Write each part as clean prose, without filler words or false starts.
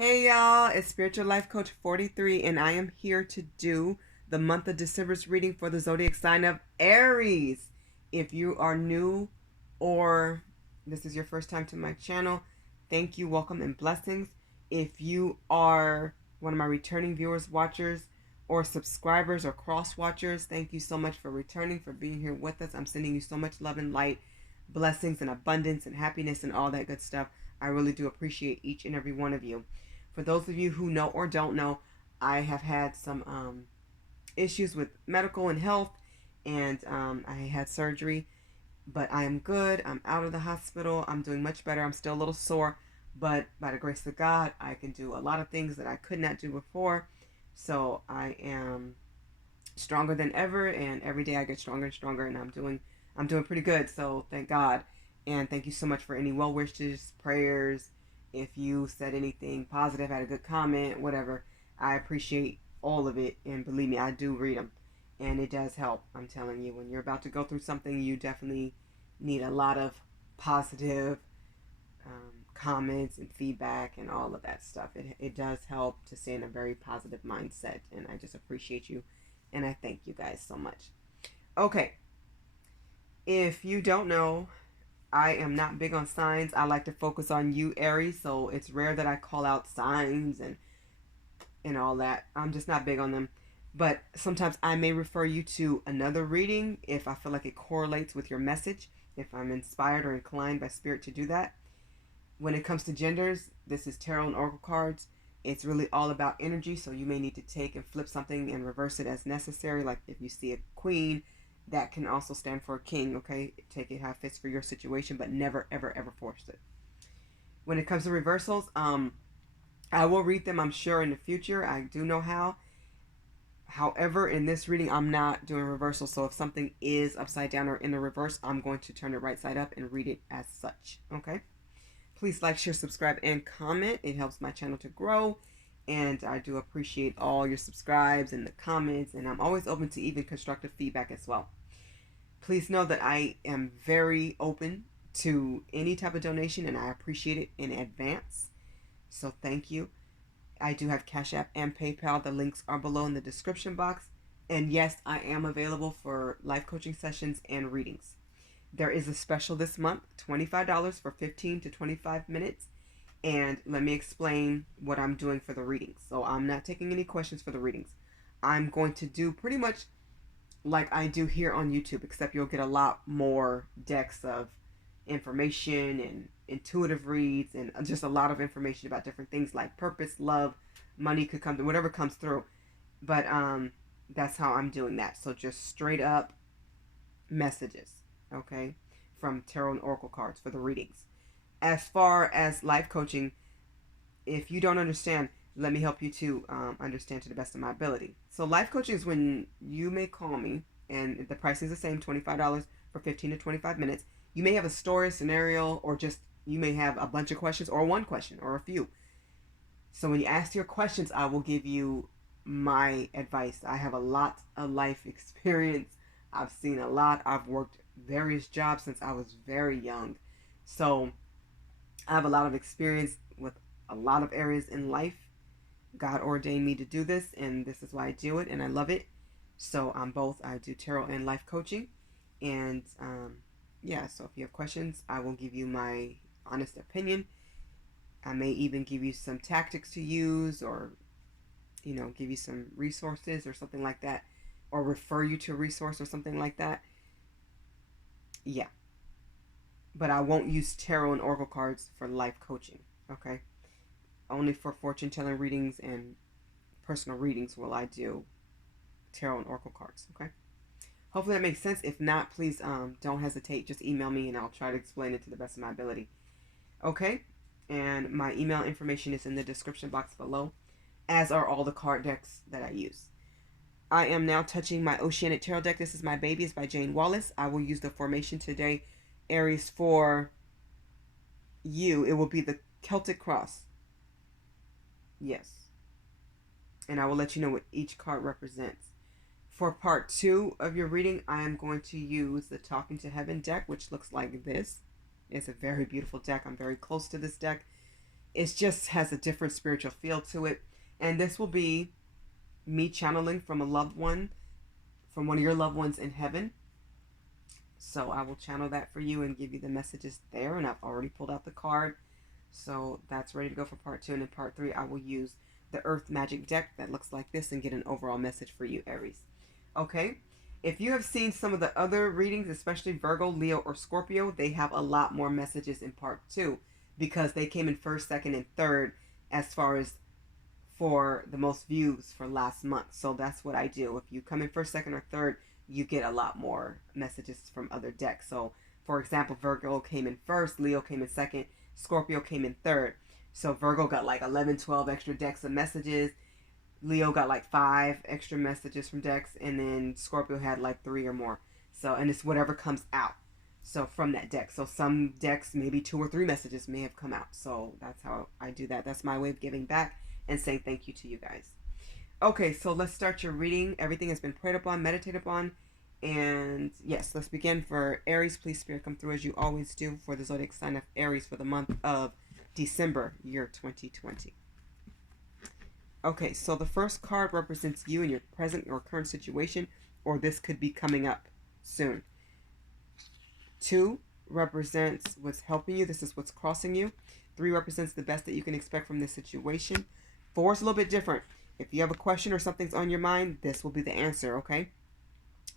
Hey y'all, it's Spiritual Life Coach 43, and I am here to do the month of December's reading for the zodiac sign of Aries. If you are new or this is your first time to my channel, thank you, welcome, and blessings. If you are one of my returning viewers, watchers, or subscribers or cross watchers, thank you so much for returning, for being here with us. I'm sending you so much love and light, blessings and abundance and happiness and all that good stuff. I really do appreciate each and every one of you. For those of you who know or don't know, I have had some issues with medical and health, and I had surgery, but I am good. I'm out of the hospital. I'm doing much better. I'm still a little sore, but by the grace of God, I can do a lot of things that I could not do before. So I am stronger than ever, and every day I get stronger and stronger, and I'm doing pretty good. So thank God, and thank you so much for any well wishes, prayers. If you said anything positive, had a good comment, whatever, I appreciate all of it, and believe me, I do read them, and it does help. I'm telling you, when you're about to go through something, you definitely need a lot of positive comments and feedback and all of that stuff. It does help to stay in a very positive mindset, and I just appreciate you, and I thank you guys so much. Okay, if you don't know, I am not big on signs. I like to focus on you, Aries, so it's rare that I call out signs and all that. I'm just not big on them. But sometimes I may refer you to another reading if I feel like it correlates with your message, if I'm inspired or inclined by spirit to do that. When it comes to genders, this is tarot and oracle cards. It's really all about energy, so you may need to take and flip something and reverse it as necessary. Like if you see a queen, that can also stand for a king, okay? Take it how it fits for your situation, but never, ever, ever force it. When it comes to reversals, I will read them, I'm sure, in the future. I do know how. However, in this reading, I'm not doing reversals, so if something is upside down or in the reverse, I'm going to turn it right side up and read it as such, okay? Please like, share, subscribe, and comment. It helps my channel to grow. And I do appreciate all your subscribes and the comments. And I'm always open to even constructive feedback as well. Please know that I am very open to any type of donation, and I appreciate it in advance. So thank you. I do have Cash App and PayPal. The links are below in the description box. And yes, I am available for life coaching sessions and readings. There is a special this month, $25 for 15 to 25 minutes. And let me explain what I'm doing for the readings. So I'm not taking any questions for the readings. I'm going to do pretty much like I do here on YouTube, except you'll get a lot more decks of information and intuitive reads and just a lot of information about different things like purpose, love, money could come through, whatever comes through. But that's how I'm doing that. So just straight up messages, okay, from tarot and oracle cards for the readings. As far as life coaching, if you don't understand, let me help you to understand to the best of my ability. So life coaching is when you may call me, and the price is the same, $25 for 15 to 25 minutes. You may have a story, scenario, or just you may have a bunch of questions or one question or a few. So when you ask your questions, I will give you my advice. I have a lot of life experience. I've seen a lot. I've worked various jobs since I was very young. So I have a lot of experience with a lot of areas in life. God ordained me to do this, and this is why I do it, and I love it. So I'm both. I do tarot and life coaching, and yeah. So if you have questions, I will give you my honest opinion. I may even give you some tactics to use, or give you some resources or something like that, or refer you to a resource or something like that. Yeah, but I won't use tarot and oracle cards for life coaching. Okay, only for fortune telling readings and personal readings will I do tarot and oracle cards. Okay. Hopefully that makes sense. If not, please don't hesitate. Just email me and I'll try to explain it to the best of my ability. Okay. And my email information is in the description box below, as are all the card decks that I use. I am now touching my Oceanic Tarot deck. This is my baby. It's by Jane Wallace. I will use the formation today, Aries, for you. It will be the Celtic Cross. Yes. And I will let you know what each card represents. For part 2 of your reading, I am going to use the Talking to Heaven deck, which looks like this. It's a very beautiful deck. I'm very close to this deck. it just has a different spiritual feel to it. And this will be me channeling from a loved one, from one of your loved ones in heaven. So I will channel that for you and give you the messages there. And I've already pulled out the card. So that's ready to go for part 2. And in part 3, I will use the Earth Magic deck that looks like this and get an overall message for you, Aries. Okay? If you have seen some of the other readings, especially Virgo, Leo, or Scorpio, they have a lot more messages in part 2 because they came in first, second, and third as far as for the most views for last month. So that's what I do. If you come in first, second, or third, you get a lot more messages from other decks. So, for example, Virgo came in first, Leo came in second, Scorpio came in third. So Virgo got like 11, 12 extra decks of messages. Leo got like 5 extra messages from decks, and then Scorpio had like 3 or more. So, and it's whatever comes out. So from that deck. So some decks, maybe 2 or 3 messages may have come out. So that's how I do that. That's my way of giving back and saying thank you to you guys. Okay, so let's start your reading. Everything has been prayed upon, meditated upon. And yes, let's begin for Aries. Please, Spirit, come through as you always do for the zodiac sign of Aries for the month of December, year 2020. Okay, so the first card represents you in your present or current situation, or this could be coming up soon. 2 represents what's helping you. This is what's crossing you. 3 represents the best that you can expect from this situation. 4 is a little bit different. If you have a question or something's on your mind, this will be the answer, okay?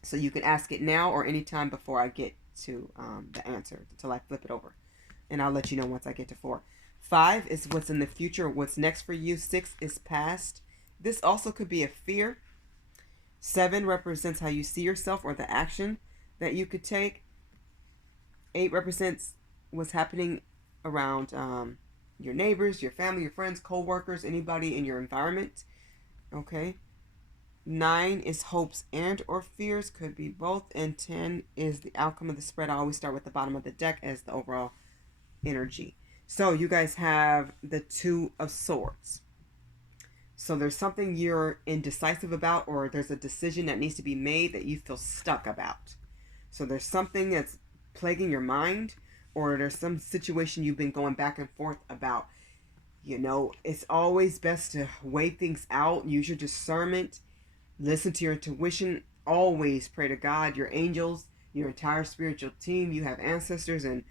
So you can ask it now or anytime before I get to the answer until I flip it over. And I'll let you know once I get to 4. 5 is what's in the future, what's next for you. 6 is past. This also could be a fear. 7 represents how you see yourself or the action that you could take. 8 represents what's happening around your neighbors, your family, your friends, co-workers, anybody in your environment. Okay. 9 is hopes and or fears, could be both. And 10 is the outcome of the spread. I always start with the bottom of the deck as the overall energy. So you guys have the 2 of Swords. So there's something you're indecisive about, or there's a decision that needs to be made that you feel stuck about. So there's something that's plaguing your mind, or there's some situation you've been going back and forth about. You know, it's always best to weigh things out, use your discernment, listen to your intuition, always pray to God, your angels, your entire spiritual team. You have ancestors and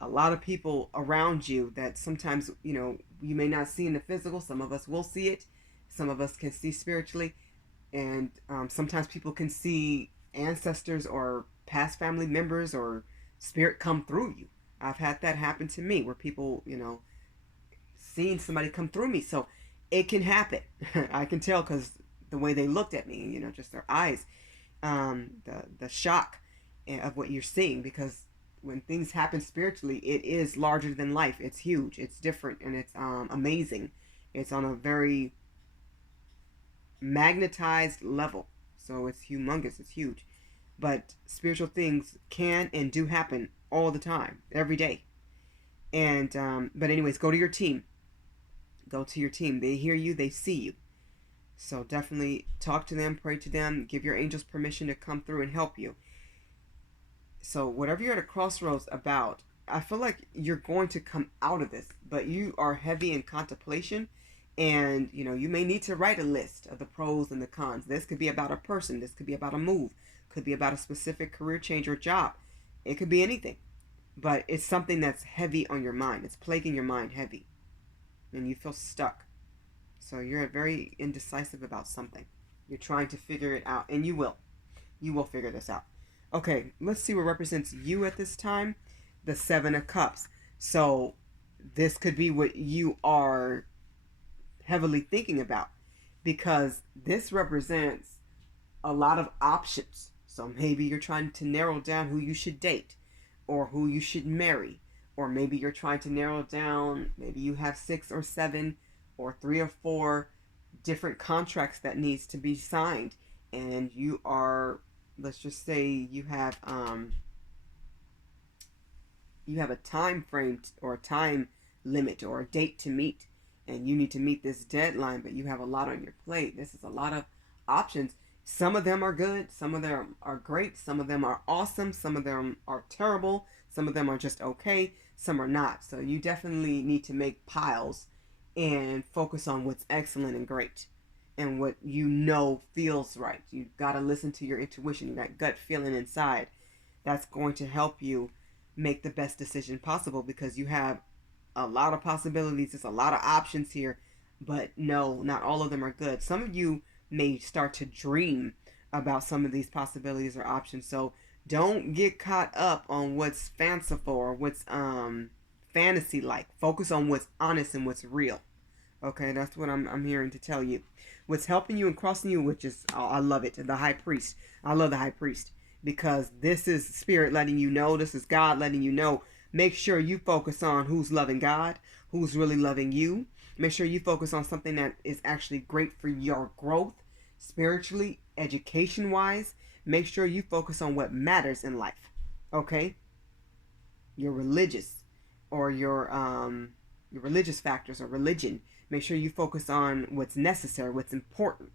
a lot of people around you that sometimes, you know, you may not see in the physical. Some of us will see it. Some of us can see spiritually. And sometimes people can see ancestors or past family members or spirit come through you. I've had that happen to me where people, you know, seeing somebody come through me. So it can happen. I can tell because the way they looked at me, you know, just their eyes, the shock of what you're seeing, because when things happen spiritually, it is larger than life. It's huge. It's different, and it's amazing. It's on a very magnetized level. So it's humongous. It's huge. But spiritual things can and do happen all the time, every day. And but anyways, go to your team. Go to your team. They hear you. They see you. So definitely talk to them, pray to them, give your angels permission to come through and help you. So whatever you're at a crossroads about, I feel like you're going to come out of this, but you are heavy in contemplation, and you know, you may need to write a list of the pros and the cons. This could be about a person, this could be about a move, could be about a specific career change or job. It could be anything, but it's something that's heavy on your mind. It's plaguing your mind heavy, and you feel stuck. So you're very indecisive about something. You're trying to figure it out, and you will. You will figure this out. Okay, let's see what represents you at this time. The 7 of Cups. So this could be what you are heavily thinking about, because this represents a lot of options. So maybe you're trying to narrow down who you should date or who you should marry. Or maybe you're trying to narrow down, maybe you have 6 or 7 or 3 or 4 different contracts that needs to be signed, and you are, let's just say you have a time frame or a time limit or a date to meet, and you need to meet this deadline, but you have a lot on your plate. This is a lot of options. Some of them are good, some of them are great, some of them are awesome, some of them are terrible, some of them are just okay, some are not. So you definitely need to make piles and focus on what's excellent and great and what you know feels right. You got to listen to your intuition, that gut feeling inside. That's going to help you make the best decision possible, because you have a lot of possibilities. There's a lot of options here, but no, not all of them are good. Some of you may start to dream about some of these possibilities or options. So don't get caught up on what's fanciful or what's fantasy like. Focus on what's honest and what's real. Okay, that's what I'm hearing to tell you. What's helping you and crossing you, which is, oh, I love it, the high priest. I love the high priest, because this is spirit letting you know, this is God letting you know. Make sure you focus on who's loving God, who's really loving you. Make sure you focus on something that is actually great for your growth, spiritually, education wise. Make sure you focus on what matters in life. Okay? Your religious or your religious factors or religion. Make sure you focus on what's necessary, what's important.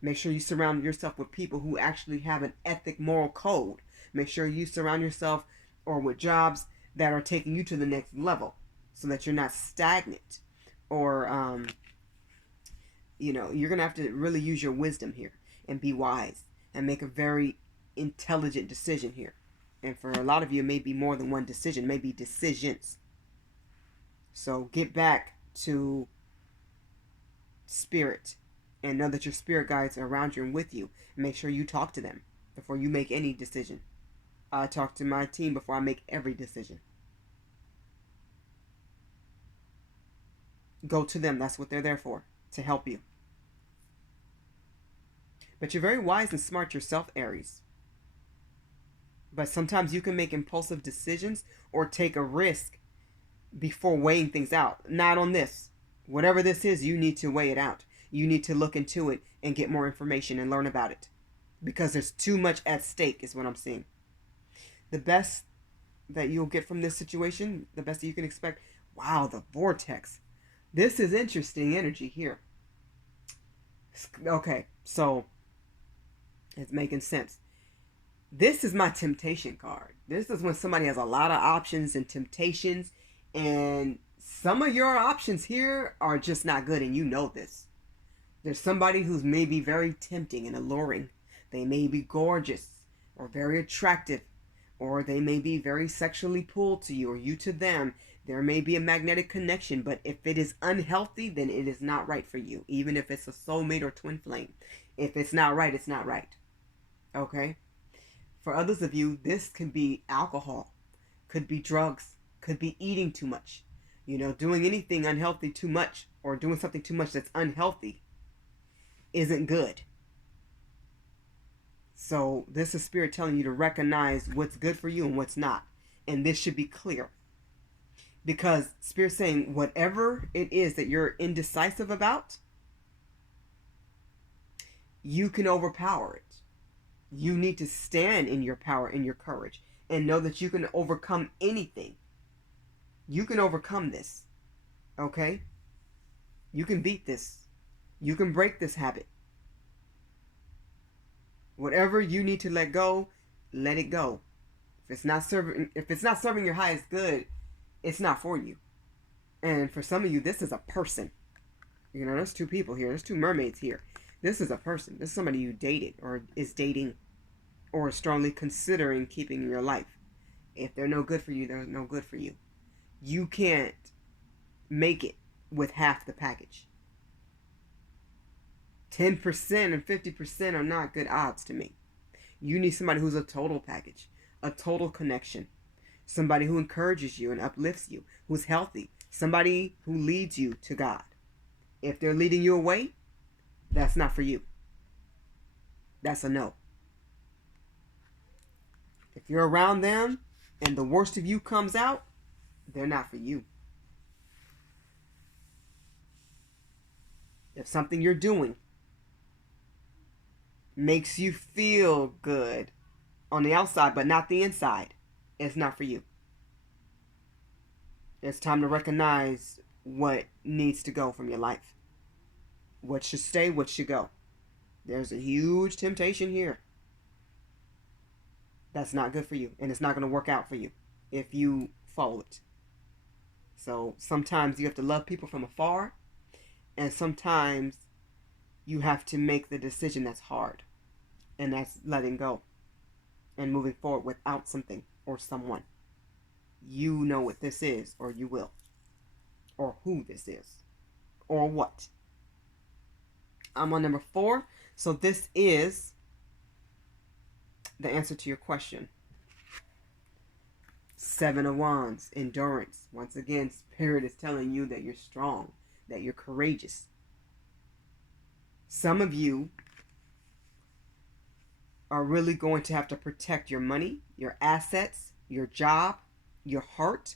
Make sure you surround yourself with people who actually have an ethic, moral code. Make sure you surround yourself or with jobs that are taking you to the next level, so that you're not stagnant. Or, you're going to have to really use your wisdom here and be wise and make a very intelligent decision here. And for a lot of you, it may be more than one decision, maybe decisions. So get back to spirit and know that your spirit guides are around you and with you. And make sure you talk to them before you make any decision. I talk to my team before I make every decision. Go to them. That's what they're there for, to help you. But you're very wise and smart yourself, Aries. But sometimes you can make impulsive decisions or take a risk before weighing things out. Not on this. Whatever this is, you need to weigh it out. You need to look into it and get more information and learn about it. Because there's too much at stake, is what I'm seeing. The best that you'll get from this situation, the best that you can expect. Wow, the vortex. This is interesting energy here. Okay, so it's making sense. This is my temptation card. This is when somebody has a lot of options and temptations, and some of your options here are just not good, and you know this. There's somebody who's maybe very tempting and alluring. They may be gorgeous or very attractive, or they may be very sexually pulled to you or you to them. There may be a magnetic connection, but if it is unhealthy, then it is not right for you, even if it's a soulmate or twin flame. If it's not right, it's not right. Okay? For others of you, this could be alcohol, could be drugs, could be eating too much. Doing anything unhealthy too much, or doing something too much that's unhealthy isn't good. So this is spirit telling you to recognize what's good for you and what's not. And this should be clear. Because spirit's saying whatever it is that you're indecisive about, you can overpower it. You need to stand in your power and your courage and know that you can overcome anything. You can overcome this. Okay? You can beat this. You can break this habit. Whatever you need to let go, let it go. If it's not serving your highest good, it's not for you. And for some of you, this is a person. There's two people here. There's two mermaids here. This is a person. This is somebody you dated or is dating or strongly considering keeping in your life. If they're no good for you, they're no good for you. You can't make it with half the package. 10% and 50% are not good odds to me. You need somebody who's a total package, a total connection, somebody who encourages you and uplifts you, who's healthy, somebody who leads you to God. If they're leading you away, that's not for you. That's a no. If you're around them and the worst of you comes out, they're not for you. If something you're doing makes you feel good on the outside but not the inside, it's not for you. It's time to recognize what needs to go from your life. What should stay, what should go. There's a huge temptation here. That's not good for you, and it's not going to work out for you if you follow it. So sometimes you have to love people from afar, and sometimes you have to make the decision that's hard, and that's letting go and moving forward without something or someone. You know what this is, or you will, or who this is, or what. I'm on number 4. So this is the answer to your question. 7 of Wands, endurance. Once again, Spirit is telling you that you're strong, that you're courageous. Some of you are really going to have to protect your money, your assets, your job, your heart.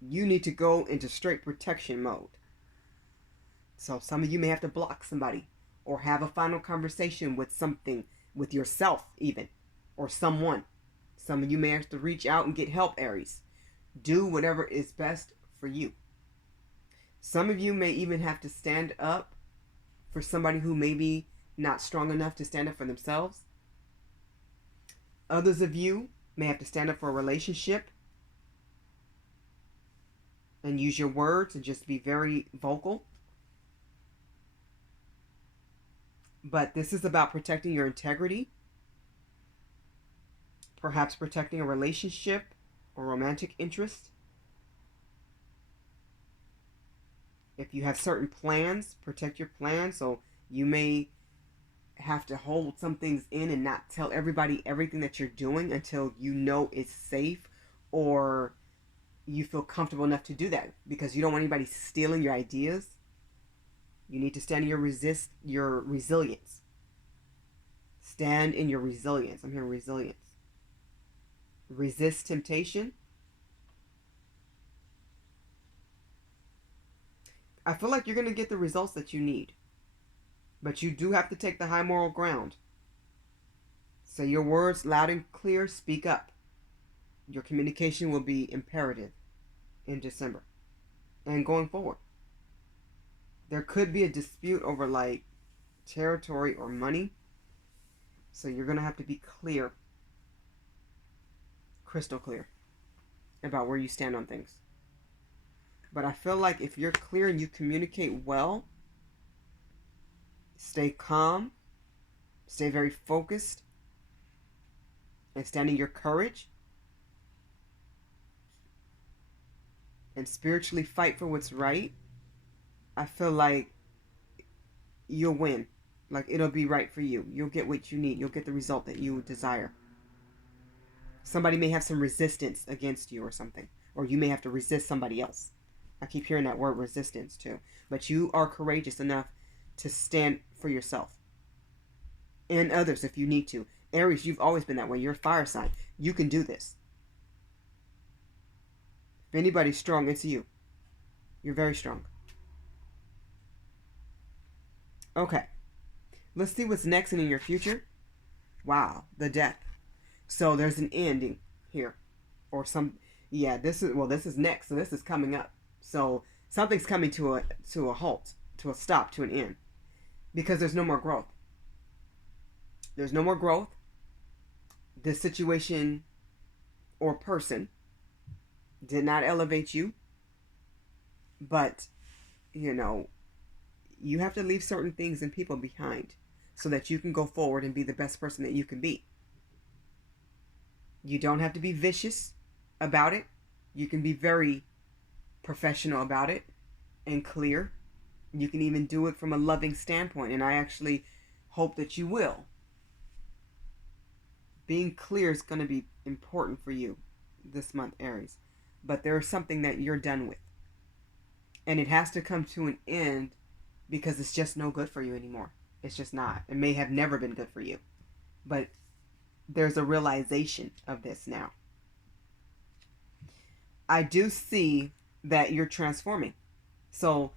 You need to go into straight protection mode. So some of you may have to block somebody or have a final conversation with something, with yourself even, or someone. Some of you may have to reach out and get help, Aries. Do whatever is best for you. Some of you may even have to stand up for somebody who may be not strong enough to stand up for themselves. Others of you may have to stand up for a relationship and use your words and just be very vocal. But this is about protecting your integrity, perhaps protecting a relationship or romantic interest. If you have certain plans, protect your plans. So you may have to hold some things in and not tell everybody everything that you're doing until you know it's safe or you feel comfortable enough to do that, because you don't want anybody stealing your ideas. You need to stand in your resilience. Stand in your resilience. I'm hearing resilience. Resist temptation. I feel like you're going to get the results that you need. But you do have to take the high moral ground. Say your words loud and clear. Speak up. Your communication will be imperative in December and going forward. There could be a dispute over like territory or money. So you're going to have to be clear, crystal clear, about where you stand on things. But I feel like if you're clear and you communicate well, stay calm, stay very focused, and stand in your courage, and spiritually fight for what's right, I feel like you'll win. Like it'll be right for you. You'll get what you need. You'll get the result that you desire. Somebody may have some resistance against you or something. Or you may have to resist somebody else. I keep hearing that word resistance too. But you are courageous enough to stand for yourself. And others if you need to. Aries, you've always been that way. You're a fire sign. You can do this. If anybody's strong, it's you. You're very strong. Okay. Let's see what's next and in your future. Wow, the death. So there's an ending here. Or this is next, so this is coming up. So something's coming to a halt, to a stop, to an end. Because there's no more growth. There's no more growth. This situation or person did not elevate you. But, you have to leave certain things and people behind so that you can go forward and be the best person that you can be. You don't have to be vicious about it. You can be very professional about it and clear. You can even do it from a loving standpoint, and I actually hope that you will. Being clear is going to be important for you this month, Aries. But there is something that you're done with. And it has to come to an end because it's just no good for you anymore. It's just not. It may have never been good for you. But there's a realization of this now. I do see that you're transforming. So,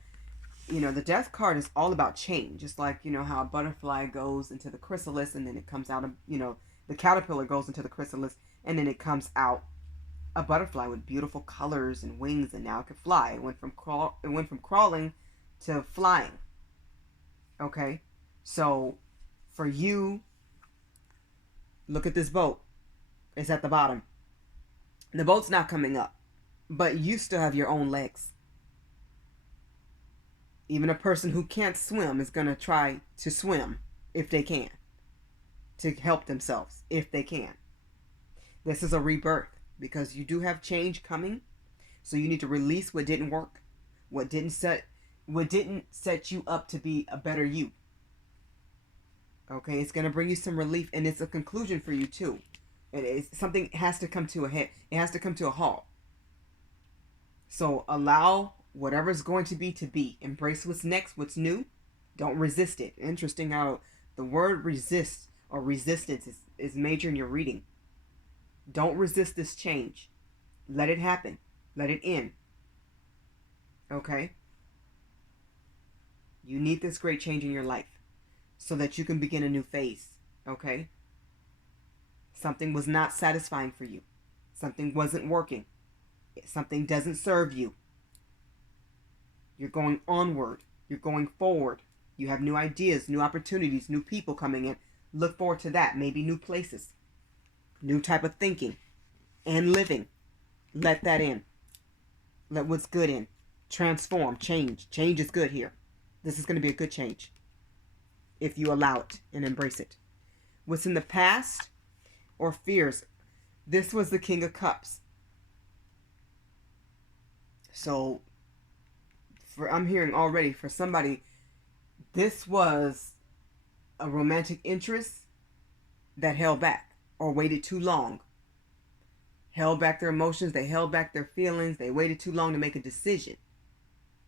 the death card is all about change. Just like, how a butterfly goes into the chrysalis and then it comes out of, the caterpillar goes into the chrysalis and then it comes out a butterfly with beautiful colors and wings, and now it can fly. It went from crawling to flying. Okay? So, for you, look at this boat. It's at the bottom. The boat's not coming up. but you still have your own legs. Even a person who can't swim is going to try to swim if they can, to help themselves if they can. This is a rebirth because you do have change coming. So you need to release what didn't work, what didn't set you up to be a better you. Okay, it's going to bring you some relief, and it's a conclusion for you too. Something has to come to a head. It has to come to a halt. So allow whatever's going to be. Embrace what's next, what's new. Don't resist it. Interesting how the word resist or resistance is major in your reading. Don't resist this change. Let it happen. Let it in. Okay? You need this great change in your life so that you can begin a new phase. Okay? Something was not satisfying for you. Something wasn't working. Something doesn't serve you. You're going onward. You're going forward. You have new ideas, new opportunities, new people coming in. Look forward to that. Maybe new places. New type of thinking and living. Let that in. Let what's good in. Transform. Change. Change is good here. This is going to be a good change if you allow it and embrace it. What's in the past or fears? This was the King of Cups. So I'm hearing already for somebody, this was a romantic interest that held back or waited too long. Held back their emotions. They held back their feelings. They waited too long to make a decision.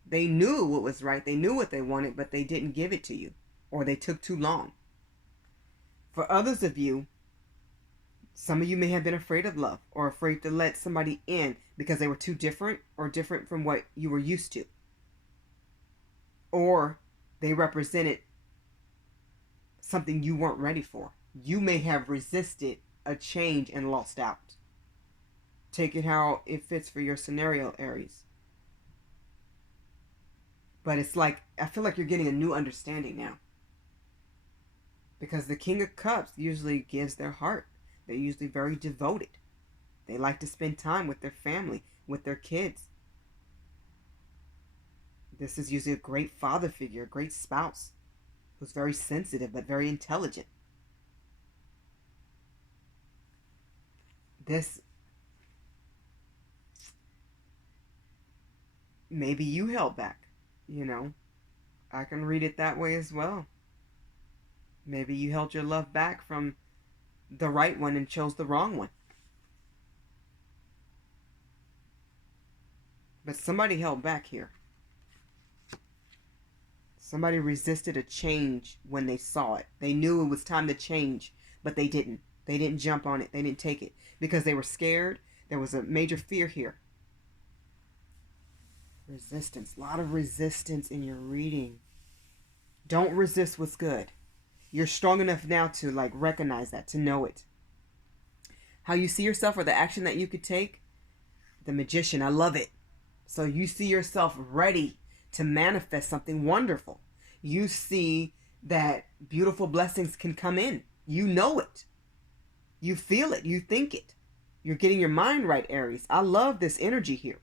They knew what was right. They knew what they wanted, but they didn't give it to you, or they took too long. For others of you, some of you may have been afraid of love or afraid to let somebody in because they were too different or different from what you were used to. Or they represented something you weren't ready for. You may have resisted a change and lost out. Take it how it fits for your scenario, Aries. But it's like, I feel like you're getting a new understanding now. Because the King of Cups usually gives their heart. They're usually very devoted. They like to spend time with their family, with their kids. This is usually a great father figure, a great spouse, who's very sensitive but very intelligent. This, maybe you held back, you know. I can read it that way as well. Maybe you held your love back from the right one and chose the wrong one. But somebody held back here. Somebody resisted a change when they saw it. They knew it was time to change, but they didn't. They didn't jump on it. They didn't take it because they were scared. There was a major fear here. Resistance. A lot of resistance in your reading. Don't resist what's good. You're strong enough now to recognize that, to know it. How you see yourself or the action that you could take. The Magician. I love it. So you see yourself ready to manifest something wonderful. You see that beautiful blessings can come in. You know it. You feel it. You think it. You're getting your mind right, Aries. I love this energy here.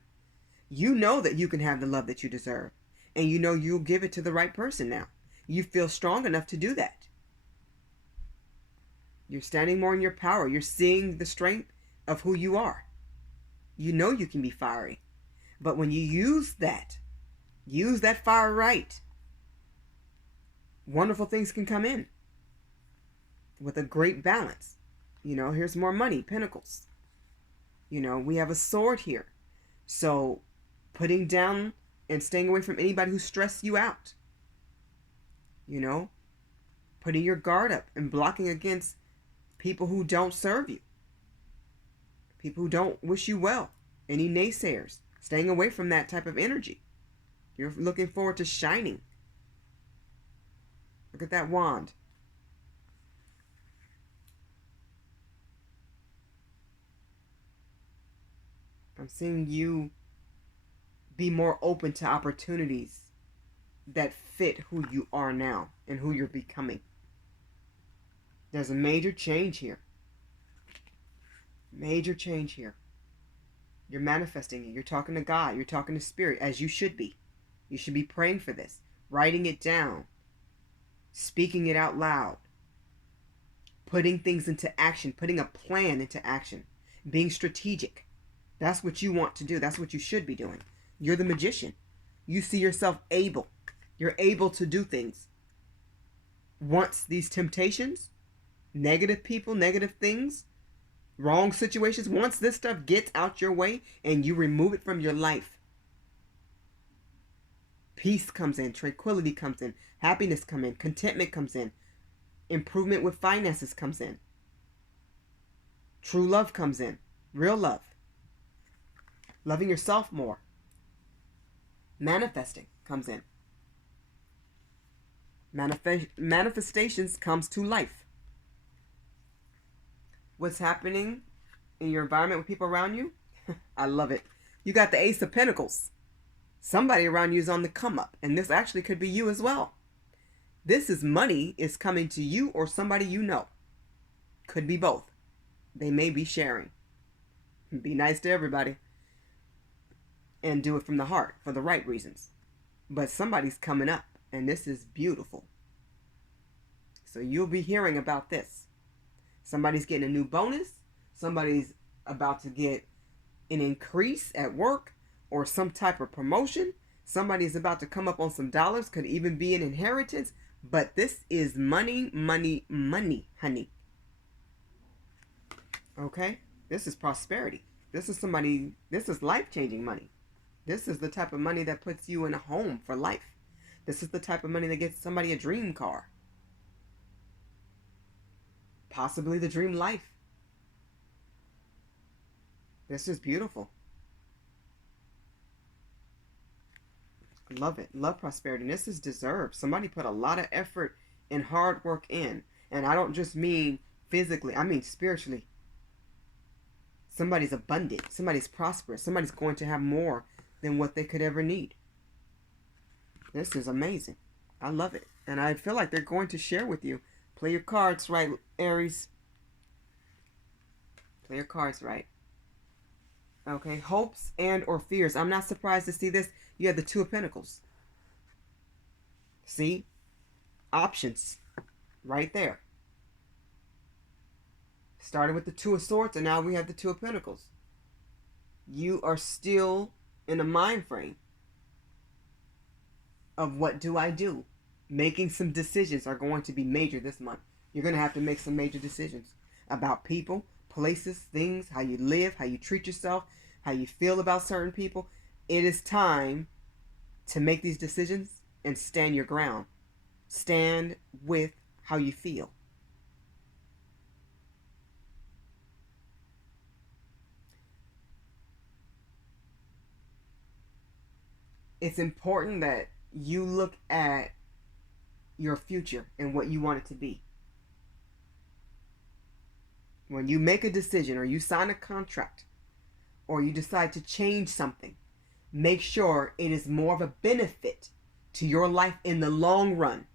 You know that you can have the love that you deserve. And you know you'll give it to the right person now. You feel strong enough to do that. You're standing more in your power. You're seeing the strength of who you are. You know you can be fiery. But when you use that fire right, wonderful things can come in with a great balance. Here's more money, pentacles. We have a sword here. So putting down and staying away from anybody who stresses you out. Putting your guard up and blocking against people who don't serve you. People who don't wish you well. Any naysayers. Staying away from that type of energy. You're looking forward to shining. Look at that wand. I'm seeing you be more open to opportunities that fit who you are now and who you're becoming. There's a major change here. Major change here. You're manifesting it. You're talking to God. You're talking to Spirit, as you should be. You should be praying for this, writing it down, speaking it out loud, putting things into action, putting a plan into action, being strategic. That's what you want to do. That's what you should be doing. You're the magician. You see yourself able. You're able to do things. Once these temptations, negative people, negative things, wrong situations, once this stuff gets out your way and you remove it from your life, peace comes in, tranquility comes in, happiness comes in, contentment comes in, improvement with finances comes in, true love comes in, real love, loving yourself more, manifesting comes in. Manifestations comes to life. What's happening in your environment with people around you? I love it. You got the Ace of Pentacles. Somebody around you is on the come up, and this actually could be you as well. This is money is coming to you or somebody you know. Could be both. They may be sharing. Be nice to everybody. And do it from the heart for the right reasons. But somebody's coming up, and this is beautiful. So you'll be hearing about this. Somebody's getting a new bonus. Somebody's about to get an increase at work or some type of promotion. Somebody's about to come up on some dollars. Could even be an inheritance. But this is money, money, money, honey. Okay? This is prosperity. This is life-changing money. This is the type of money that puts you in a home for life. This is the type of money that gets somebody a dream car. Possibly the dream life. This is beautiful. Love it. Love prosperity. And this is deserved. Somebody put a lot of effort and hard work in. And I don't just mean physically. I mean spiritually. Somebody's abundant. Somebody's prosperous. Somebody's going to have more than what they could ever need. This is amazing. I love it. And I feel like they're going to share with you. Play your cards right, Aries. Play your cards right. Okay, hopes and or fears. I'm not surprised to see this. You have the Two of Pentacles. See? Options. Right there. Started with the Two of Swords and now we have the Two of Pentacles. You are still in a mind frame of what do I do? Making some decisions are going to be major this month. You're going to have to make some major decisions about people, places, things, how you live, how you treat yourself, how you feel about certain people. It is time to make these decisions and stand your ground. Stand with how you feel. It's important that you look at your future and what you want it to be. When you make a decision or you sign a contract or you decide to change something, make sure it is more of a benefit to your life in the long run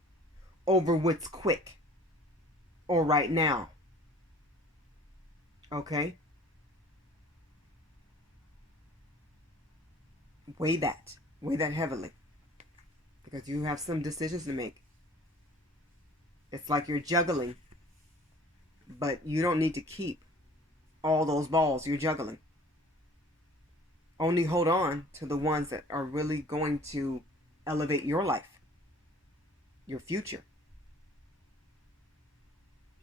over what's quick or right now. Okay? Weigh that heavily because you have some decisions to make. It's like you're juggling, but you don't need to keep all those balls you're juggling. Only hold on to the ones that are really going to elevate your life, your future,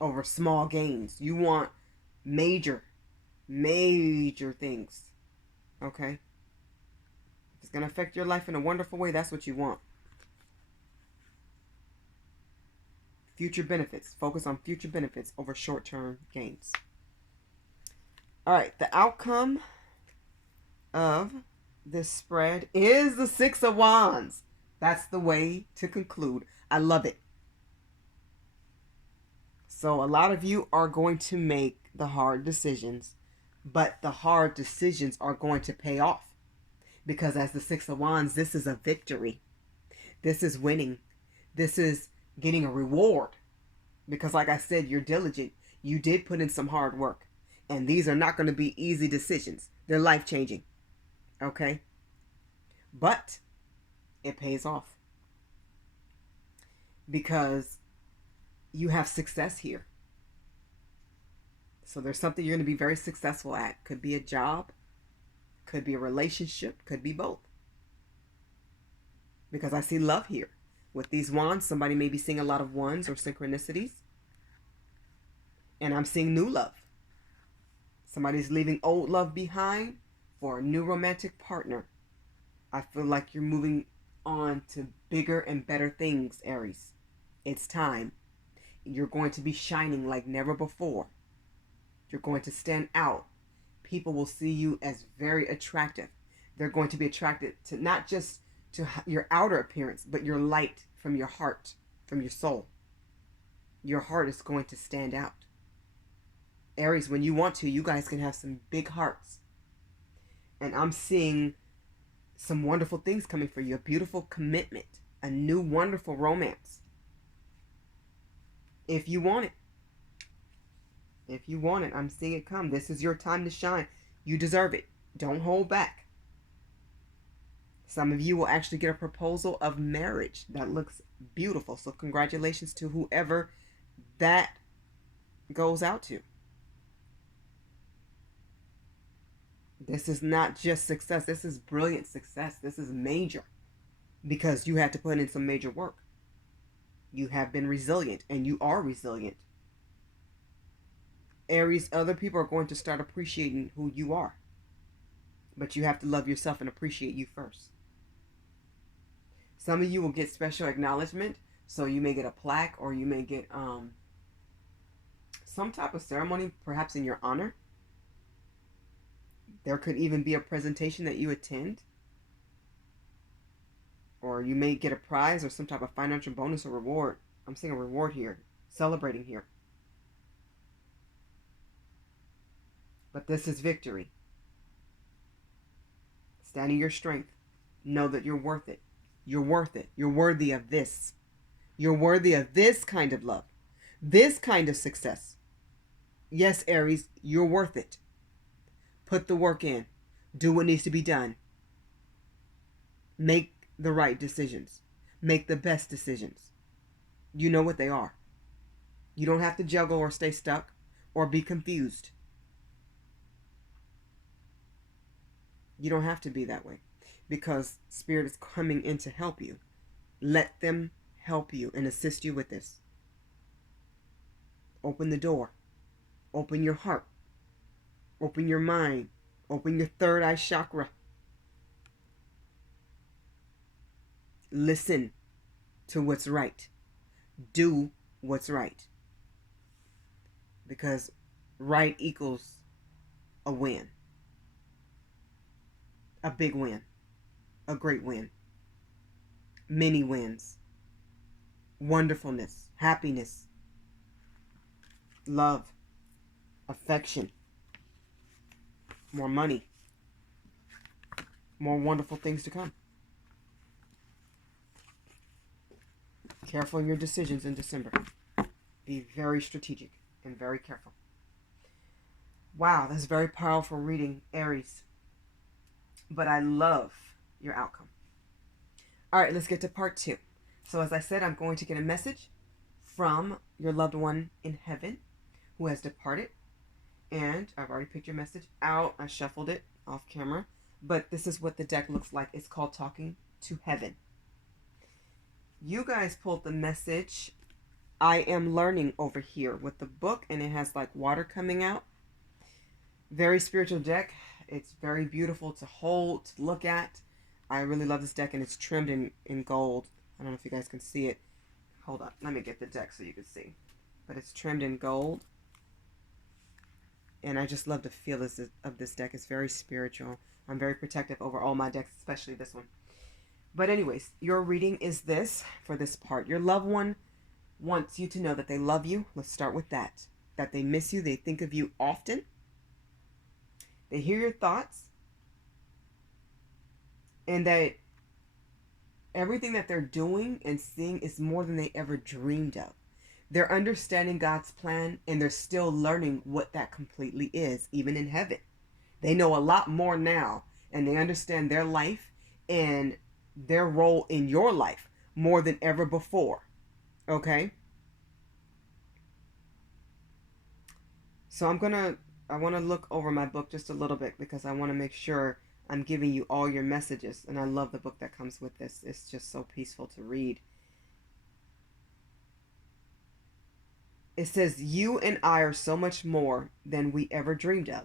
over small gains. You want major things. Okay? If it's going to affect your life in a wonderful way, that's what you want. Future benefits. Focus on future benefits over short-term gains. All right. The outcome of this spread is the Six of Wands. That's the way to conclude. I love it. So a lot of you are going to make the hard decisions, but the hard decisions are going to pay off. Because as the Six of Wands, this is a victory. This is winning. This is getting a reward. Because like I said, you're diligent. You did put in some hard work. And these are not going to be easy decisions. They're life-changing, okay? But it pays off because you have success here. So there's something you're going to be very successful at. Could be a job, could be a relationship, could be both. Because I see love here. With these wands, somebody may be seeing a lot of ones or synchronicities. And I'm seeing new love. Somebody's leaving old love behind for a new romantic partner. I feel like you're moving on to bigger and better things, Aries. It's time. You're going to be shining like never before. You're going to stand out. People will see you as very attractive. They're going to be attracted to not just to your outer appearance, but your light from your heart, from your soul. Your heart is going to stand out. Aries, when you want to, you guys can have some big hearts. And I'm seeing some wonderful things coming for you. A beautiful commitment. A new wonderful romance. If you want it. If you want it, I'm seeing it come. This is your time to shine. You deserve it. Don't hold back. Some of you will actually get a proposal of marriage. That looks beautiful. So congratulations to whoever that goes out to. This is not just success. This is brilliant success. This is major. Because you had to put in some major work. You have been resilient. And you are resilient. Aries, other people are going to start appreciating who you are. But you have to love yourself and appreciate you first. Some of you will get special acknowledgement. So you may get a plaque or you may get some type of ceremony, perhaps in your honor. There could even be a presentation that you attend. Or you may get a prize or some type of financial bonus or reward. I'm seeing a reward here. Celebrating here. But this is victory. Stand in your strength. Know that you're worth it. You're worth it. You're worthy of this. You're worthy of this kind of love. This kind of success. Yes, Aries, you're worth it. Put the work in. Do what needs to be done. Make the right decisions. Make the best decisions. You know what they are. You don't have to juggle or stay stuck or be confused. You don't have to be that way because Spirit is coming in to help you. Let them help you and assist you with this. Open the door. Open your heart. Open your mind. Open your third eye chakra. Listen to what's right. Do what's right. Because right equals a win. A big win. A great win. Many wins. Wonderfulness. Happiness. Love. Affection. More money. More wonderful things to come. Careful in your decisions in December. Be very strategic and very careful. Wow, that's very powerful reading, Aries. But I love your outcome. All right, let's get to part 2. So as I said, I'm going to get a message from your loved one in heaven who has departed. And I've already picked your message out. I shuffled it off camera. But this is what the deck looks like. It's called Talking to Heaven. You guys pulled the message, I am learning over here with the book. And it has like water coming out. Very spiritual deck. It's very beautiful to hold, to look at. I really love this deck and it's trimmed in gold. I don't know if you guys can see it. Hold on. Let me get the deck so you can see. But it's trimmed in gold. And I just love the feel of this deck. It's very spiritual. I'm very protective over all my decks, especially this one. But anyways, your reading is this for this part. Your loved one wants you to know that they love you. Let's start with that. That they miss you. They think of you often. They hear your thoughts. And that everything that they're doing and seeing is more than they ever dreamed of. They're understanding God's plan and they're still learning what that completely is, even in heaven. They know a lot more now, and they understand their life and their role in your life more than ever before. Okay? So I want to look over my book just a little bit because I want to make sure I'm giving you all your messages. And I love the book that comes with this. It's just so peaceful to read. It says, you and I are so much more than we ever dreamed of.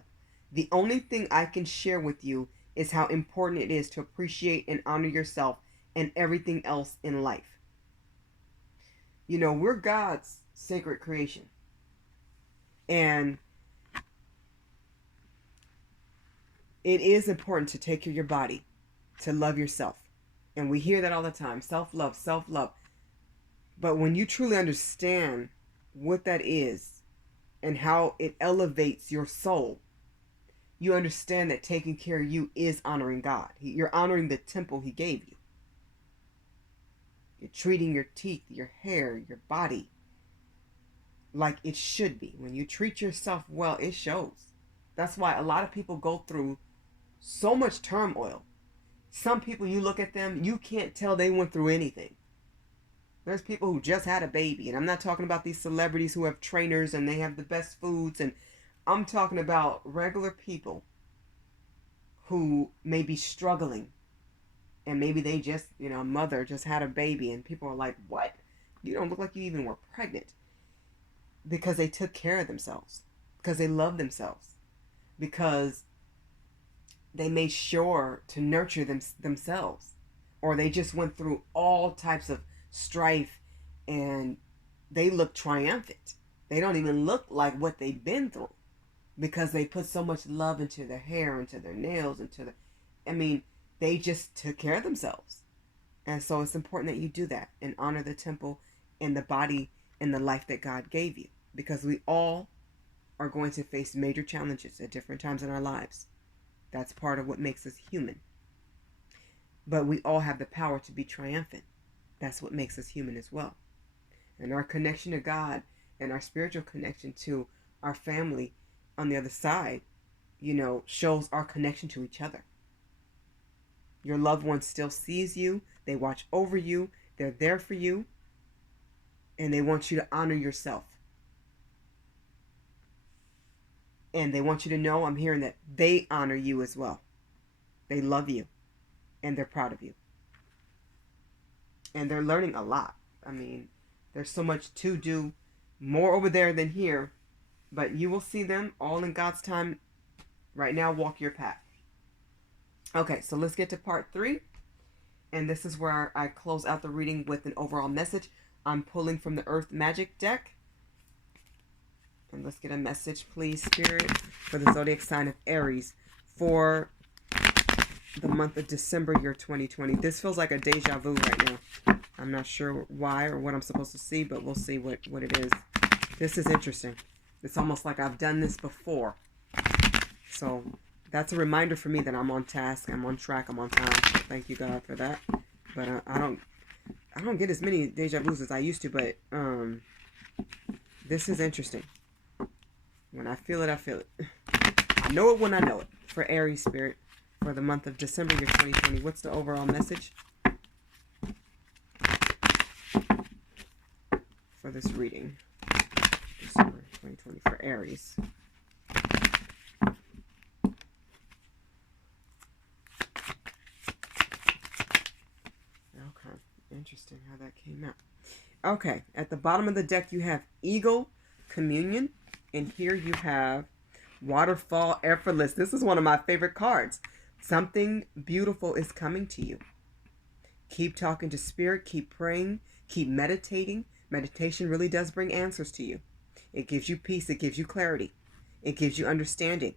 The only thing I can share with you is how important it is to appreciate and honor yourself and everything else in life. You know, we're God's sacred creation. And it is important to take care of your body, to love yourself. And we hear that all the time. Self-love, self-love. But when you truly understand what that is and how it elevates your soul, you understand that taking care of you is honoring God. You're honoring the temple He gave you. You're treating your teeth, your hair, your body like it should be. When you treat yourself well, it shows. That's why a lot of people go through so much turmoil. Some people, you look at them, you can't tell they went through anything. There's people who just had a baby, and I'm not talking about these celebrities who have trainers and they have the best foods, and I'm talking about regular people who may be struggling, and maybe they just, a mother just had a baby, and people are like, what? You don't look like you even were pregnant. Because they took care of themselves, because they love themselves, because they made sure to nurture themselves, or they just went through all types of strife and they look triumphant. They don't even look like what they've been through because they put so much love into their hair, into their nails, they just took care of themselves. And so it's important that you do that and honor the temple and the body and the life that God gave you, because we all are going to face major challenges at different times in our lives. That's part of what makes us human. But we all have the power to be triumphant. That's what makes us human as well. And our connection to God and our spiritual connection to our family on the other side, shows our connection to each other. Your loved one still sees you. They watch over you. They're there for you. And they want you to honor yourself. And they want you to know, I'm hearing that they honor you as well. They love you. And they're proud of you. And they're learning a lot. There's so much to do, more over there than here. But you will see them all in God's time. Right now, walk your path. Okay, so let's get to part 3. And this is where I close out the reading with an overall message. I'm pulling from the Earth Magic deck. And let's get a message, please, Spirit, for the zodiac sign of Aries for the month of December, year 2020. This feels like a deja vu right now. I'm not sure why or what I'm supposed to see, but we'll see what it is. This is interesting. It's almost like I've done this before. So that's a reminder for me that I'm on task, I'm on track, I'm on time. So thank you, God, for that. But I don't get as many deja vus as I used to, but this is interesting. When I feel it, I feel it. I know it when I know it. For Aries, Spirit, for the month of December, year 2020. What's the overall message for this reading? December 2020 for Aries. Okay, interesting how that came out. Okay, at the bottom of the deck you have Eagle, Communion, and here you have Waterfall, Effortless. This is one of my favorite cards. Something beautiful is coming to you. Keep talking to Spirit, keep praying, keep meditating. Meditation really does bring answers to you. It gives you peace, it gives you clarity, it gives you understanding.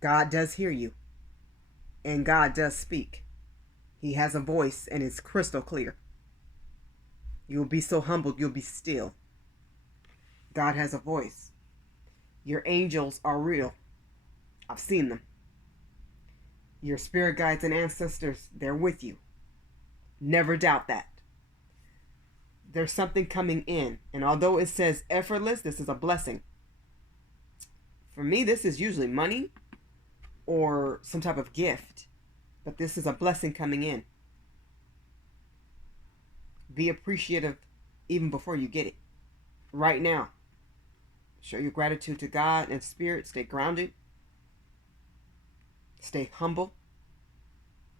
God does hear you, and God does speak. He has a voice, and it's crystal clear. You'll be so humbled, you'll be still. God has a voice. Your angels are real. I've seen them. Your spirit guides and ancestors, they're with you. Never doubt that. There's something coming in. And although it says effortless, this is a blessing. For me, this is usually money or some type of gift, but this is a blessing coming in. Be appreciative even before you get it. Right now, show your gratitude to God and spirit. Stay grounded. Stay humble.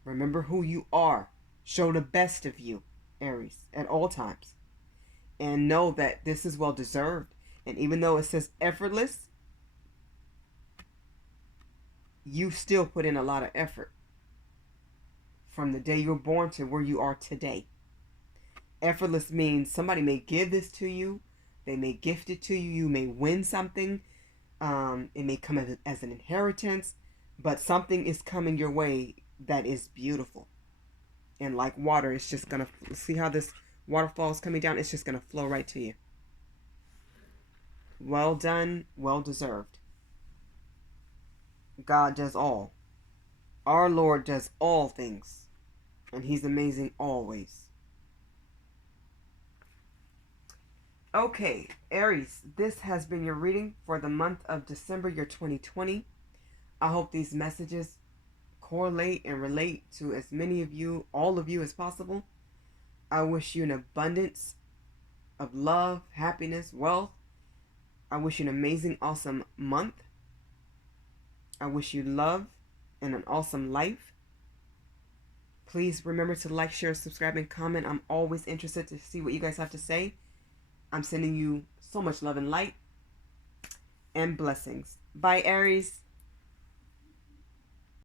Remember who you are. Show the best of you, Aries, at all times. And know that this is well deserved. And even though it says effortless, you still put in a lot of effort from the day you were born to where you are today. Effortless means somebody may give this to you. They may gift it to you. You may win something. It may come as an inheritance. But something is coming your way that is beautiful. And like water, it's just going to... See how this waterfall is coming down? It's just going to flow right to you. Well done. Well deserved. God does all. Our Lord does all things. And He's amazing always. Okay, Aries, this has been your reading for the month of December, year 2020. I hope these messages correlate and relate to as many of you, all of you as possible. I wish you an abundance of love, happiness, wealth. I wish you an amazing, awesome month. I wish you love and an awesome life. Please remember to like, share, subscribe, and comment. I'm always interested to see what you guys have to say. I'm sending you so much love and light and blessings. Bye, Aries.